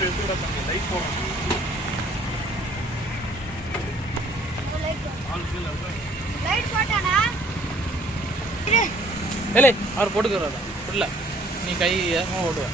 Light போடுறோம். இல்லை அவர் போட்டுக்கிறாரா இல்லை நீ கை ஏகமாக ஓடுவ.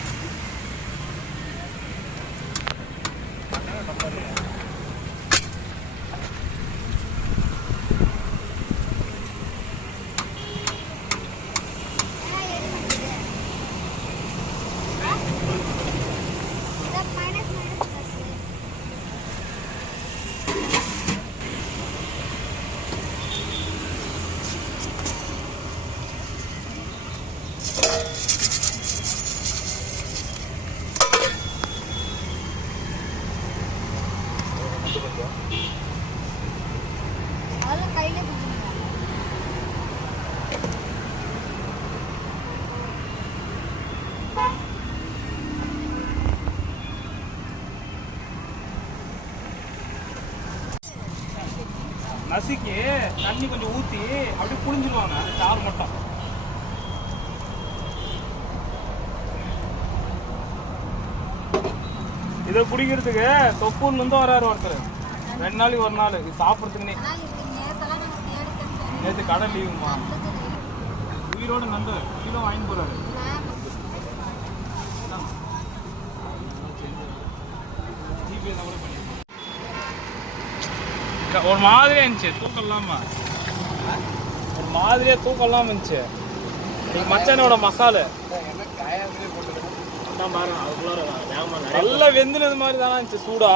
நசுக்கி தண்ணி கொஞ்சம் ஊற்றி அப்படியே புழிஞ்சிடுவாங்க அந்த சாறு மட்டும். இதை குடிக்கிறதுக்கு தொப்பூர்லேருந்து வராரு ஒருத்தர். 2 நாளைக்கு ஒரு நாள் இது சாப்பிட்றதுக்குன்னே. நேற்று கடை லீவுமா உயிரோட நண்டு கிலோ வாங்கி போறாரு. ஒரு மாதிரியா இருந்துச்சு தூக்கம் இல்லாம, ஒரு மாதிரியா தூக்கம் இல்லாம இருந்துச்சு. மச்சானோட மசாலா நல்லா வெந்துனது மாதிரி தானே இருந்துச்சு. சூடா